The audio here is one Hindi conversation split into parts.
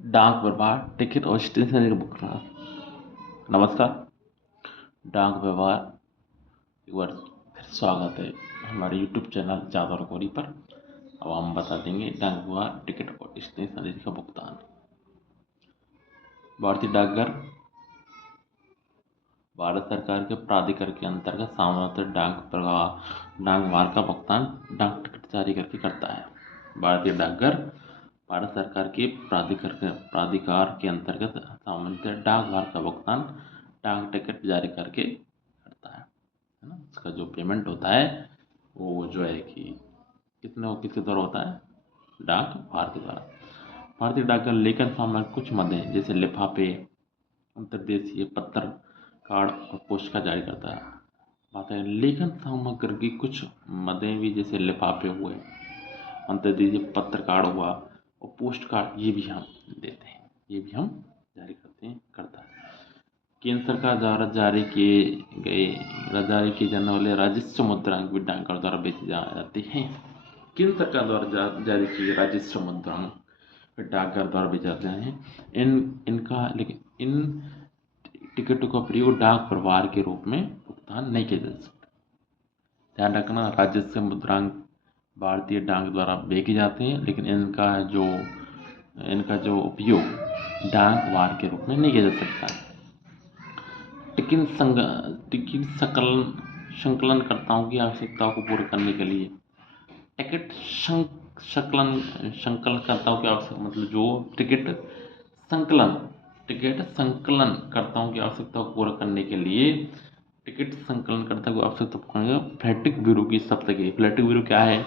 डाक व्यवहार टिकट और स्टेशनरी बुक क्लास। नमस्कार। डाक व्यवहार एक बार फिर स्वागत है हमारे यूट्यूब चैनल जादव और गौरी पर। अब हम बता देंगे डाक व्यवहार टिकट और स्टेशनरी का भुगतान। भारतीय डाकघर भारत सरकार के प्राधिकार के अंतर्गत सामान्यतः डाक व्यवहार का भुगतान डाक टिकट जारी करके करता है। भारतीय डाकघर भारत सरकार के प्राधिकार के अंतर्गत सामान्यतः डाक व्यवहार का भुगतान डाक टिकट जारी करके करता है ना। इसका जो पेमेंट होता है वो जो है कि किसके द्वारा होता है, डाक व्यवहार के द्वारा। भारतीय डाकघर लेखन सामग्री कुछ मदे जैसे लिफाफे, अंतर्देशीय पत्र, कार्ड और पोस्ट का जारी करता है। बात है लेखन सामग्री की कुछ मदें भी जैसे लिफाफे हुए, अंतर्देशीय पत्र कार्ड हुआ और पोस्ट कार्ड, ये भी हम देते हैं, ये भी हम जारी करता है। केंद्र सरकार द्वारा जारी किए जाने वाले राजस्व मुद्रांक भी डाकघर द्वारा बेचे जाते हैं। केंद्र सरकार द्वारा जारी किए राजस्व मुद्रांक डाकघर द्वारा बेचे जाते हैं। इन टिकटों का प्रयोग डाक प्रवाह के रूप में भुगतान नहीं किया जा सकता। ध्यान रखना, राजस्व मुद्रांक भारतीय डाक द्वारा बेचे जाते हैं, लेकिन इनका जो उपयोग डाक वार के रूप में नहीं किया जा सकता। टिकट संकलनकर्ताओं की आवश्यकताओं को पूरा करने के लिए टिकट संकलनकर्ताओं की आवश्यकता मतलब जो टिकट संकलनकर्ताओं की आवश्यकताओं को पूरा करने के लिए टिकट संकलनकर्ता को आवश्यकता पूरा फ्लैटिक ब्यूरो की स्थापना की। फ्लैटिक ब्यूरो क्या है?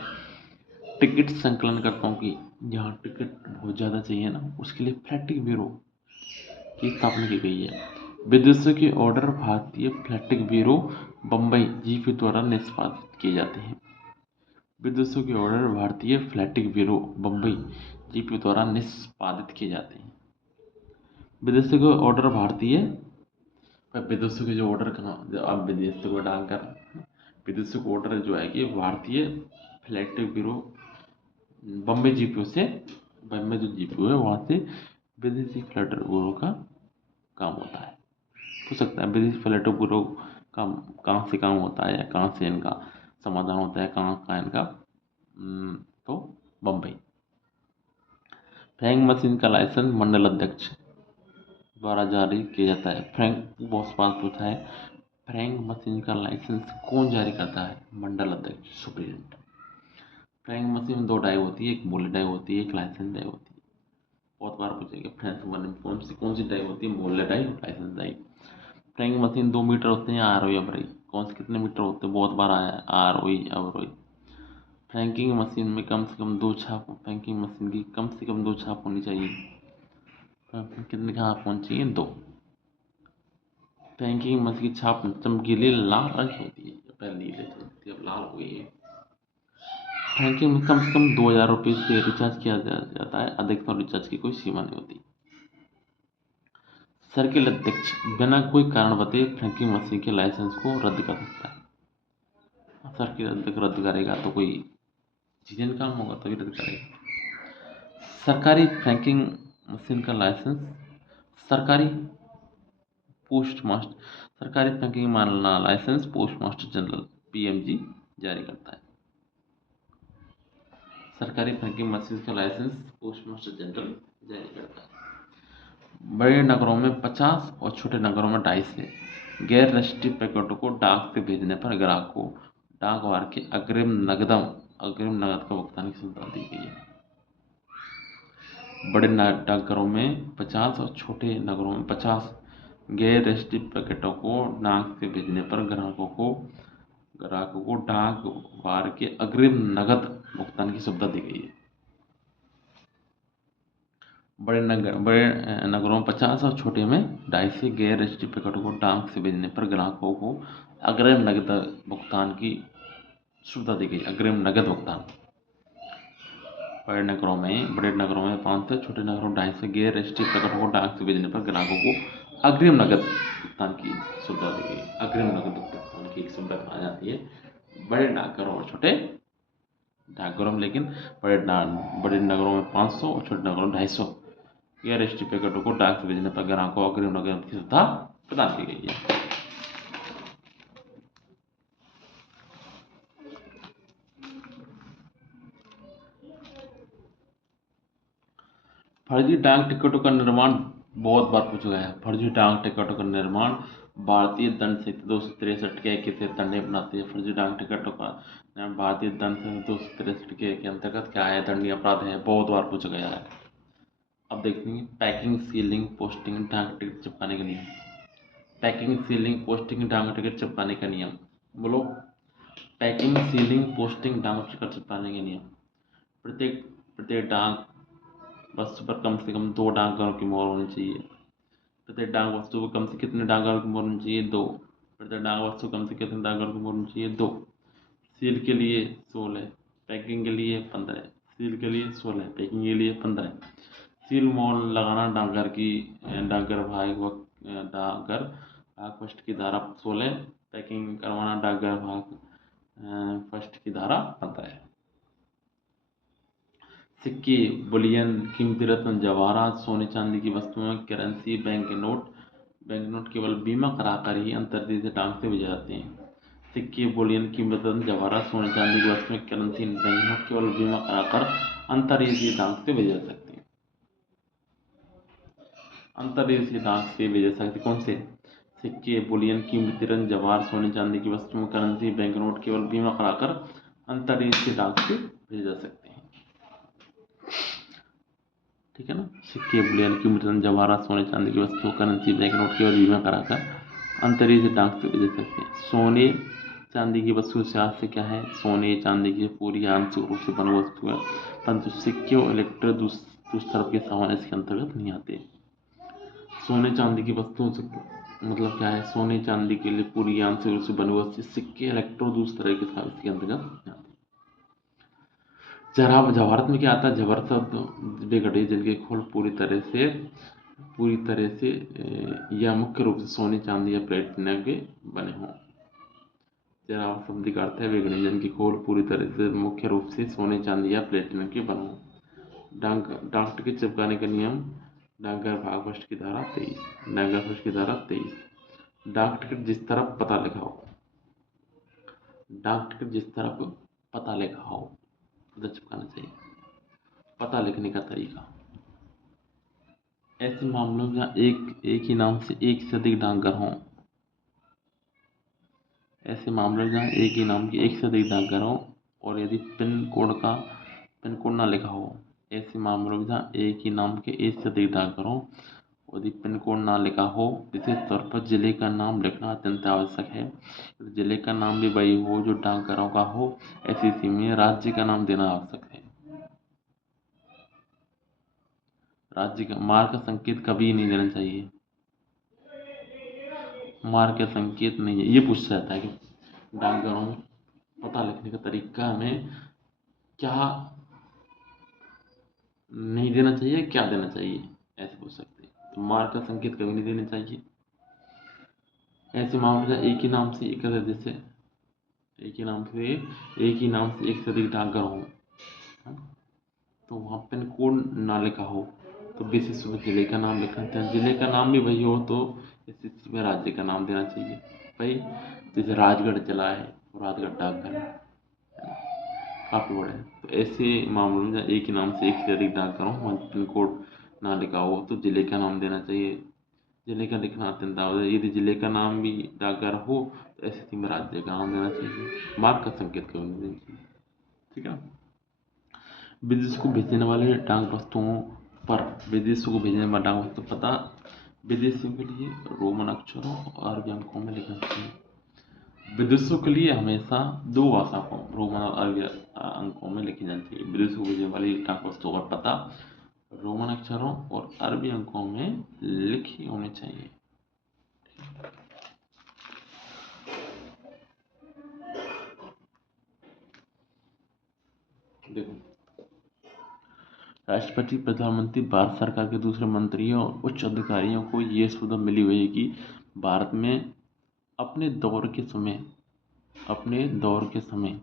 टिकट संकलनकर्ताओं की जहाँ टिकट बहुत ज़्यादा चाहिए ना, उसके लिए फ्लैटिक ब्यूरो की स्थापना की गई है। विदेशों के ऑर्डर भारतीय फ्लैटिक ब्यूरो बम्बई जीपी द्वारा निष्पादित किए जाते हैं। विदेशों के ऑर्डर भारतीय फ्लैटिक ब्यूरो बम्बई जीपी द्वारा निष्पादित किए जाते हैं। विदेशों के ऑर्डर विदेशों के जो ऑर्डर अब विदेशों को डालकर विदेशों को ऑर्डर जो है कि भारतीय फ्लैटिक ब्यूरो बम्बई जीपीओ से, बम्बई जो जीपीओ है वहाँ से विदेशी फ्लैटिक ब्यूरो का काम होता है। हो सकता है विदेशी फ्लैटिक ब्यूरो का कहाँ से काम होता है या कहाँ से इनका समाधान होता है, कहाँ का इनका तो बम्बई। फ्रैंक मशीन का लाइसेंस मंडल अध्यक्ष द्वारा जारी किया जाता है। बहुत सवाल पूछा है, फ्रैंक मशीन का लाइसेंस कौन जारी करता है? मंडल अध्यक्ष, सुप्रीडेंट। फ्रैंक मशीन में 2 डाई होती है, एक बुलेट डाई होती है, एक लाइसेंस डाई होती है। बहुत बार पूछेंगे फ्रैंक मशीन में कौन सी डाई होती है? बुलेट डाई और licence die. Frank machine 2 meter होते हैं, आरओई अवरोई। कौन से कितने मीटर होते हैं? बहुत बार आया है, आरओई अवरोई। फ्रैंकिंग मशीन में कम से कम 2 छाप, फ्रैंकिंग मशीन की कम से कम 2 छाप होनी चाहिए। कितने छाप होनी चाहिए? 2। फ्रैंकिंग मशीन की छाप चमकीली लाल रंग की होती है, पहले नीले होती है, अब लाल हो गई है। फ्रैंकिंग में कम से कम 2000 रुपये से रिचार्ज किया जाता है, अधिकतम रिचार्ज की कोई सीमा नहीं होती। सर्किल अध्यक्ष बिना कोई कारण बताए फ्रैंकिंग मशीन के लाइसेंस को रद्द कर सकता है। सर्किल अध्यक्ष रद्द करेगा तो कोई सीजन काम होगा तभी रद्द करेगा। सरकारी फ्रैंकिंग मशीन का लाइसेंस सरकारी franking licence postmaster general PMG जारी करता है। सरकारी फ्रैंकिंग मशीन का लाइसेंस पोस्ट मास्टर जनरल जारी करता है। बड़े नगरों में 50 और छोटे नगरों में 250 गैर राष्ट्रीय पैकेटों को डाक से भेजने पर ग्राहक को डाक वार के अग्रिम नगद का भुगतान की सुविधा दी गई है। बड़े डाकघरों में 50 और छोटे नगरों में 50 गैर राष्ट्रीय पैकेटों को डाक से भेजने पर ग्राहकों को डाक वार के अग्रिम नगद भुगतान की सुविधा दी गई है। बड़े नगरों में 50 और छोटे में 250 गैर राष्ट्रीय पैकेटों को डाक से भेजने पर ग्राहकों को अग्रिम नगद भुगतान की सुविधा दी गई। अग्रिम नगद भुगतान बड़े नगरों में 500, छोटे नगरों में 250 गैर राष्ट्रीय पैकेटों को डाक से भेजने पर ग्राहकों को अग्रिम नगद भुगतान की सुविधा दी गई। अग्रिम नगद भुगतान की सुविधा आ जाती है बड़े डाकघरों और छोटे डाकघरों में, लेकिन बड़े नगरों में 500 और छोटे नगरों में 250 या रजिस्ट्री पैकेटों को डाक से भेजने पर ग्राहकों को अग्रिम नकद की सुविधा प्रदान की गई है। फर्जी डाक टिकटों का निर्माण बहुत बार पूछा गया है। फर्जी डाक टिकटों का निर्माण भारतीय दंड संहिता 263 के तहत दंडनीय बनाती है। फर्जी डाक टिकटों का भारतीय दंड संहिता 263 के अंतर्गत क्या है, दंडनीय अपराध है, बहुत बार पूछा गया है। अब देखेंगे पैकिंग, सीलिंग, पोस्टिंग, डाक टिकट चिपकाने के नियम। पैकिंग, सीलिंग, पोस्टिंग, डाक टिकट चिपकाने का नियम। बोलो, पैकिंग, सीलिंग, पोस्टिंग, डाक टिकट चिपकाने के नियम। प्रत्येक डाक वस्तु पर कम से कम 2 डाकघरों की मोहर होनी चाहिए। प्रत्येक डाक वस्तु पर कम से कितने डाकघरों की मोहर होनी चाहिए? 2। प्रत्येक डाक वस्तु कम से कितने डाकघरों की मोहर होनी चाहिए? 2। सील के लिए 16, पैकिंग के लिए 15। सील के लिए 16, पैकिंग के लिए 15। सील मोहर लगाना डाकघर भाग फर्स्ट की धारा 16, पैकिंग करवाना डाकघर भाग फर्स्ट की धारा 15। सिक्के, बुलियन, कीमती रत्न, जवाहरात, सोने चांदी की वस्तुएं, करेंसी, बैंक नोट केवल बीमा कराकर ही अंतर्देशीय डाक से भेजे जाते हैं। सिक्के, बुलियन, कीमती रत्न, जवाहरात, सोने चांदी की वस्तुएं, करेंसी, बैंक नोट केवल बीमा कराकर अंतर्देशीय डाक से भेजे जा सकते हैं। अंतर्देशीय डाक से भेजे जा सकते कौन से? सिक्के, बुलियन, कीमती रत्न, जवाहरात, सोने चांदी की वस्तुएं, करेंसी, बैंक नोट केवल बीमा कराकर अंतर्देशीय डाक से भेजे जा सकते हैं। ठीक है ना। सिक्के, बुलियन, कीमती रत्न, जवाहरात, सोने चांदी की वस्तु, करेंसी, बैंक नोट केवल बीमा कराकर अंतर्देशीय डाक से भेज सकते हैं। सोने चांदी की वस्तु से आज से क्या है? सोने चांदी की पूरी आंशिक रूप से बनी वस्तु है, परंतु सिक्के और इलेक्ट्रिक दूसरे के सामान इसके अंतर्गत नहीं आते। सोने चांदी की वस्तुओं से मतलब क्या है? सोने चांदी के लिए पूरी आंशिक रूप से बनी वस्तु, सिक्के, इलेक्ट्रिक दूसरे के सामान इसके अंतर्गत नहीं आते। जवाहरात में क्या आता है? जवाहर शब्द वे घड़े जिनके खोल पूरी तरह से या मुख्य रूप से सोने, चांदी या प्लेटिनम के बने हों। जवाहर शब्द का अर्थ है वे घड़े जिनकी खोल पूरी तरह से मुख्य रूप से सोने, चांदी या प्लेटिनम के बने हों। डाक टिकट चिपकाने का नियम, डाकघर भाग फर्स्ट की धारा 23। डाकघर फर्स्ट की धारा 23। डाक टिकट जिस तरफ पता लिखा हो, डाक टिकट जिस तरफ पता लिखा हो चिपकाना चाहिए। पता लिखने का तरीका, ऐसे मामलों में जहाँ एक ही नाम से एक से अधिक डाकघर हों, ऐसे मामलों में जहाँ एक ही नाम के एक से अधिक डाकघर हों और यदि पिन कोड ना लिखा हो, ऐसे मामलों में जहाँ एक ही नाम के एक से अधिक डाकघर हों और यदि पिन कोड ना लिखा हो, विशेष तौर पर जिले का नाम लिखना अत्यंत आवश्यक है। जिले का नाम भी वही हो जो डाकघरों का हो। ऐसी स्थिति में राज्य का नाम देना आवश्यक है। राज्य का मार्ग का संकेत कभी नहीं देना चाहिए। मार्ग का संकेत नहीं है। ये पूछा जाता है कि डाकघरों में पता लिखने का तरीका हमें क्या नहीं देना चाहिए, क्या देना चाहिए, ऐसे पूछ सकते हैं। तो मार्ग का संकेत कभी नहीं देना चाहिए। ऐसे मामले में एक ही नाम से एक ही नाम से एक से अधिक डाकघर हो, तो वहाँ पिन कोड ना लिखा हो तो विशेष रूप से जिले का नाम लिखना चाहिए। जिले का नाम भी वही हो तो इस स्थिति में राज्य का नाम देना चाहिए। भाई जैसे राजगढ़ जिला है, राजगढ़ डाकघर काफ़ी बड़े हैं, तो ऐसे मामलों में एक ही नाम से एक से अधिक डाकघर हो, वहाँ पिन कोड ना लिखा हो तो जिले का नाम देना चाहिए। जिले का लिखना अत्यंत आवश्यक है। यदि जिले का नाम भी डाकघर हो तो ऐसी स्थिति में राज्य का नाम देना चाहिए। मार्ग का संकेत कभी नहीं देना चाहिए। ठीक है। विदेश को भेजने वाले डाक वस्तुओं पर विदेशों को भेजने वाला डाक वस्तु पता विदेशियों के लिए रोमन अक्षरों और अरबी अंकों में लिखना चाहिए। विदेशों के लिए हमेशा 2 भाषा को रोमन और अरबी अंकों में लिखी जानी चाहिए। विदेशों को भेजने वाली डाक वस्तुओं का पता रोमन अक्षरों और अरबी अंकों में लिखी होनी चाहिए। देखो, राष्ट्रपति, प्रधानमंत्री, भारत सरकार के दूसरे मंत्रियों और उच्च अधिकारियों को ये सुविधा मिली हुई है कि भारत में अपने दौरे के समय